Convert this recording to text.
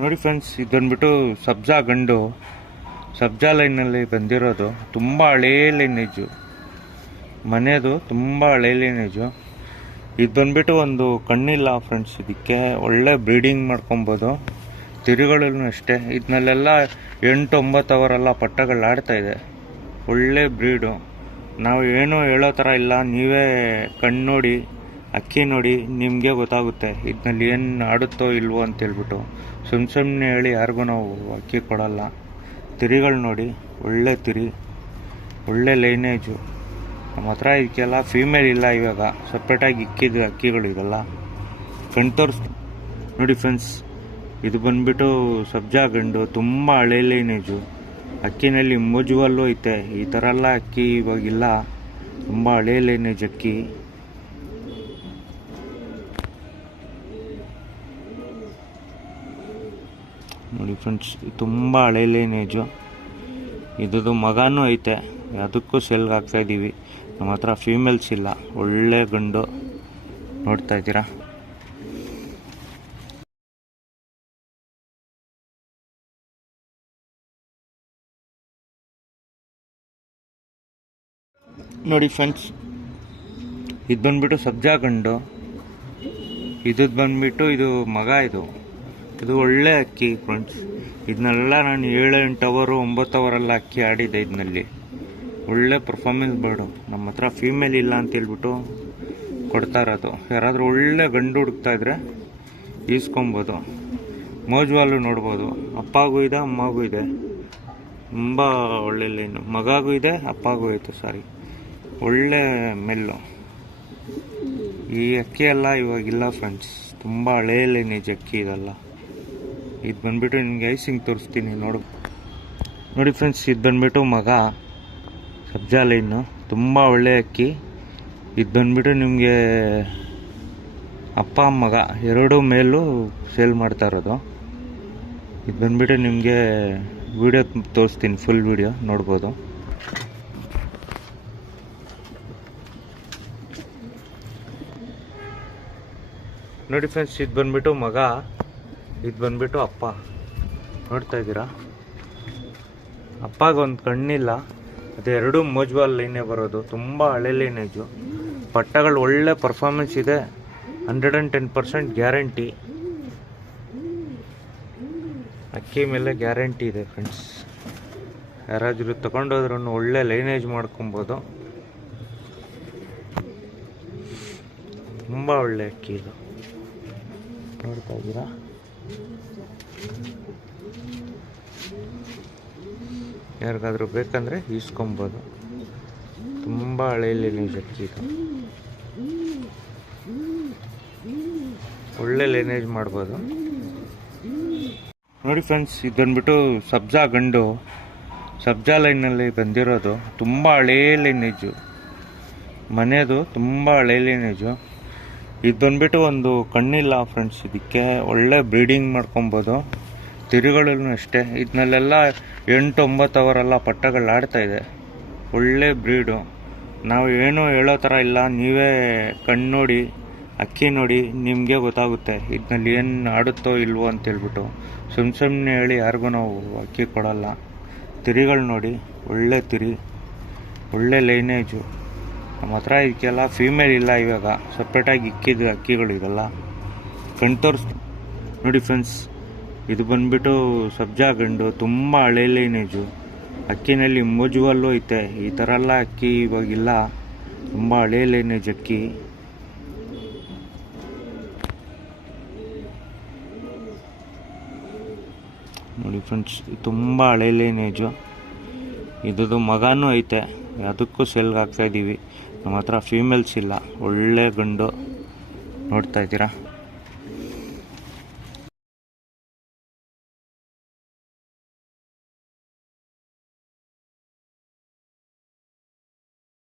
ನೋಡಿ ಫ್ರೆಂಡ್ಸ್, ಇದು ಬಂದ್ಬಿಟ್ಟು ಸಬ್ಜಾ ಗಂಡು. ಸಬ್ಜಾ ಲೈನಲ್ಲಿ ಬಂದಿರೋದು. ತುಂಬ ಹಳೇ ಲೈನೇಜು, ಮನೆಯದು ತುಂಬ ಹಳೇ ಲೈನೇಜು. ಇದು ಬಂದ್ಬಿಟ್ಟು ಒಂದು ಕಣ್ಣಿಲ್ಲ ಫ್ರೆಂಡ್ಸ್. ಇದಕ್ಕೆ ಒಳ್ಳೆ ಬ್ರೀಡಿಂಗ್ ಮಾಡ್ಕೊಬೋದು. ತಿರುಗಳೂ ಅಷ್ಟೇ. ಇದನ್ನಲ್ಲೆಲ್ಲ 8-9 ಅವರೆಲ್ಲ ಪಟ್ಟಗಳು ಆಡ್ತಾಯಿದೆ. ಒಳ್ಳೆ ಬ್ರೀಡು. ನಾವು ಏನೂ ಹೇಳೋ ಥರ ಇಲ್ಲ, ನೀವೇ ಕಣ್ಣು ನೋಡಿ ಅಕ್ಕಿ ನೋಡಿ ನಿಮಗೆ ಗೊತ್ತಾಗುತ್ತೆ ಇದರಲ್ಲಿ ಏನು ಆಡುತ್ತೋ ಇಲ್ವೋ ಅಂತೇಳ್ಬಿಟ್ಟು. ಸುಮ್ಮನೆ ಹೇಳಿ ಯಾರಿಗೂ ನಾವು ಅಕ್ಕಿ ಕೊಡಲ್ಲ. ತಿರಿಗಳು ನೋಡಿ, ಒಳ್ಳೆ ತಿರಿ, ಒಳ್ಳೆ ಲೈನೇಜು. ನಮ್ಮ ಹತ್ರ ಇದಕ್ಕೆಲ್ಲ ಫೀಮೇಲ್ ಇಲ್ಲ ಇವಾಗ, ಸಪ್ರೇಟಾಗಿ ಇಕ್ಕಿದ್ದು ಅಕ್ಕಿಗಳು ಇದೆಲ್ಲ. ಕಣ್ ತೋರಿಸ್ತು ನೋಡಿ ಫ್ರೆಂಡ್ಸ್, ಇದು ಬಂದ್ಬಿಟ್ಟು ಸಬ್ಜಾ ಗಂಡು. ತುಂಬ ಹಳೆ ಲೈನೇಜು. ಅಕ್ಕಿನಲ್ಲಿ ಮೋಜುವಲ್ಲೂ ಐತೆ. ಈ ಥರ ಎಲ್ಲ ಅಕ್ಕಿ ಇವಾಗಿಲ್ಲ, ತುಂಬ ಹಳೆ ಲೈನೇಜ್ ಅಕ್ಕಿ. ನೋಡಿ ಫ್ರೆಂಡ್ಸ್, ತುಂಬ ಹಳೆ ಲೈನೇಜು. ಇದ್ದು ಮಗನೂ ಐತೆ, ಅದಕ್ಕೂ ಸೆಲ್ಗೆ ಹಾಕ್ತಾಯಿದ್ದೀವಿ. ನಮ್ಮ ಹತ್ರ ಫೀಮೇಲ್ಸ್ ಇಲ್ಲ. ಒಳ್ಳೆ ಗಂಡು ನೋಡ್ತಾ ಇದ್ದೀರಾ. ನೋಡಿ ಫ್ರೆಂಡ್ಸ್, ಇದು ಬಂದ್ಬಿಟ್ಟು ಸಬ್ಜಾ ಗಂಡು. ಇದು ಬಂದ್ಬಿಟ್ಟು ಇದು ಮಗ. ಇದು ಒಳ್ಳೆ ಅಕ್ಕಿ ಫ್ರೆಂಡ್ಸ್. ಇದನ್ನೆಲ್ಲ ನಾನು 7-8 ಅವರು 9 ಅವರೆಲ್ಲ ಅಕ್ಕಿ ಆಡಿದ್ದೆ. ಇದರಲ್ಲಿ ಒಳ್ಳೆ ಪರ್ಫಾರ್ಮೆನ್ಸ್ ಬರ್ಡು. ನಮ್ಮ ಹತ್ರ ಫೀಮೇಲ್ ಇಲ್ಲ ಅಂತೇಳ್ಬಿಟ್ಟು ಕೊಡ್ತಾ ಇರೋದು. ಯಾರಾದರೂ ಒಳ್ಳೆ ಗಂಡು ಹುಡುಕ್ತಾ ಇದ್ರೆ ಈಸ್ಕೊಬೋದು. ಮೋಜ್ವಾಲು ನೋಡ್ಬೋದು. ಅಪ್ಪಾಗೂ ಇದೆ, ಅಮ್ಮಗೂ ಇದೆ. ತುಂಬ ಒಳ್ಳೆ ಲೈನು. ಮಗಾಗೂ ಇದೆ, ಅಪ್ಪಾಗೂ ಐತೆ. ಸಾರಿ, ಒಳ್ಳೆ ಮೆಲ್ಲು. ಈ ಅಕ್ಕಿ ಎಲ್ಲ ಇವಾಗಿಲ್ಲ ಫ್ರೆಂಡ್ಸ್. ತುಂಬ ಹಳೇ ಲೈನೇಜ್ ಅಕ್ಕಿ ಇದೆಲ್ಲ. ಇದು ಬಂದ್ಬಿಟ್ಟು ನಿಮಗೆ ಐಸಿಂಗ್ ತೋರಿಸ್ತೀನಿ ನೋಡಿ ಫ್ರೆಂಡ್ಸ್. ಇದು ಬಂದ್ಬಿಟ್ಟು ಮಗ, ಸಬ್ಜಾ ಲೈನು. ತುಂಬ ಒಳ್ಳೆ ಅಕ್ಕಿ. ಇದು ಬಂದ್ಬಿಟ್ಟು ನಿಮಗೆ ಅಪ್ಪ ಮಗ ಎರಡೂ ಮೇಲೂ ಸೇಲ್ ಮಾಡ್ತಾ ಇರೋದು. ಇದು ಬಂದ್ಬಿಟ್ಟು ನಿಮಗೆ ವಿಡಿಯೋ ತೋರಿಸ್ತೀನಿ, ಫುಲ್ ವಿಡಿಯೋ ನೋಡ್ಬೋದು. ನೋಡಿ ಫ್ರೆಂಡ್ಸ್, ಇದು ಬಂದ್ಬಿಟ್ಟು ಮಗ, ಇದು ಬಂದ್ಬಿಟ್ಟು ಅಪ್ಪ. ನೋಡ್ತಾ ಇದ್ದೀರಾ, ಅಪ್ಪಗೊಂದು ಕಣ್ಣಿಲ್ಲ. ಅದೆರಡೂ ಮೋಜ್ವಾಲ್ ಲೈನೇ ಬರೋದು. ತುಂಬ ಹಳೆ ಲೈನೇಜು. ಪಟ್ಟಗಳು ಒಳ್ಳೆ ಪರ್ಫಾರ್ಮೆನ್ಸ್ ಇದೆ. 110% ಗ್ಯಾರಂಟಿ. ಅಕ್ಕಿ ಮೇಲೆ ಗ್ಯಾರಂಟಿ ಇದೆ ಫ್ರೆಂಡ್ಸ್. ಯಾರಾದರೂ ತಗೊಂಡೋದ್ರೂ ಒಳ್ಳೆ ಲೈನೇಜ್ ಮಾಡ್ಕೊಬೋದು. ತುಂಬ ಒಳ್ಳೆ ಅಕ್ಕಿ ಇದು. ನೋಡ್ತಾ ಇದ್ದೀರಾ. ಯಾರಿಗಾದ್ರೂ ಬೇಕಂದರೆ ಈಸ್ಕೊಬೋದು. ತುಂಬ ಹಳೆ ಲೈನೇಜ್ ಅಕ್ಕಿ ಇದು. ಒಳ್ಳೆ ಲೈನೇಜ್ ಮಾಡ್ಬೋದು. ನೋಡಿ ಫ್ರೆಂಡ್ಸ್, ಇದು ಬಂದ್ಬಿಟ್ಟು ಸಬ್ಜಾ ಗಂಡು. ಸಬ್ಜಾ ಲೈನಲ್ಲಿ ಬಂದಿರೋದು. ತುಂಬ ಹಳೇ ಲೈನೇಜು, ಮನೆಯದು ತುಂಬ ಹಳೇ ಲೈನೇಜು. ಇದು ಬಂದ್ಬಿಟ್ಟು ಒಂದು ಕಣ್ಣಿಲ್ಲ ಫ್ರೆಂಡ್ಸ್. ಇದಕ್ಕೆ ಒಳ್ಳೆ ಬ್ರೀಡಿಂಗ್ ಮಾಡ್ಕೊಬೋದು. ತಿರುಗಳೂ ಅಷ್ಟೇ. ಇದನ್ನಲ್ಲೆಲ್ಲ 8-9 ಅವರೆಲ್ಲ ಪಟ್ಟಗಳು ಆಡ್ತಾಯಿದೆ. ಒಳ್ಳೆ ಬ್ರೀಡು. ನಾವು ಏನೂ ಹೇಳೋ ಥರ ಇಲ್ಲ, ನೀವೇ ಕಣ್ಣು ನೋಡಿ ಅಕ್ಕಿ ನೋಡಿ ನಿಮಗೆ ಗೊತ್ತಾಗುತ್ತೆ ಇದರಲ್ಲಿ ಏನು ಆಡುತ್ತೋ ಇಲ್ವೋ ಅಂತೇಳ್ಬಿಟ್ಟು. ಸುಮ್ಮನೆ ಹೇಳಿ ಯಾರಿಗೂ ನಾವು ಅಕ್ಕಿ ಕೊಡಲ್ಲ. ತಿರಿಗಳು ನೋಡಿ, ಒಳ್ಳೆ ತಿರಿ, ಒಳ್ಳೆ ಲೈನೇಜು. ನಮ್ಮ ಹತ್ರ ಇದಕ್ಕೆಲ್ಲ ಫೀಮೇಲ್ ಇಲ್ಲ ಇವಾಗ, ಸಪ್ರೇಟಾಗಿ ಇಕ್ಕಿದ್ದು ಅಕ್ಕಿಗಳು ಇದೆಲ್ಲ. ಕಣ್ ತೋರಿಸ್ತು ನೋಡಿ ಫ್ರೆಂಡ್ಸ್, ಇದು ಬಂದ್ಬಿಟ್ಟು ಸಬ್ಜಾ ಗಂಡು. ತುಂಬ ಹಳೆ ಲೈನೇಜು. ಅಕ್ಕಿನಲ್ಲಿ ಮೋಜುವಲ್ಲೂ ಐತೆ. ಈ ಥರ ಎಲ್ಲ ಅಕ್ಕಿ ಇವಾಗಿಲ್ಲ, ತುಂಬ ಹಳೆ ಲೈನೇಜ್ ಅಕ್ಕಿ. ನೋಡಿ ಫ್ರೆಂಡ್ಸ್, ತುಂಬ ಹಳೆ ಲೈನೇಜು. ಇದ್ದು ಮಗನೂ ಐತೆ, ಅದಕ್ಕೂ ಸೆಲ್ಗೆ ಹಾಕ್ತಾಯಿದ್ದೀವಿ. ನಮ್ಮ ಹತ್ರ ಫೀಮೇಲ್ಸ್ ಇಲ್ಲ. ಒಳ್ಳೆ ಗಂಡು ನೋಡ್ತಾ ಇದ್ದೀರಾ.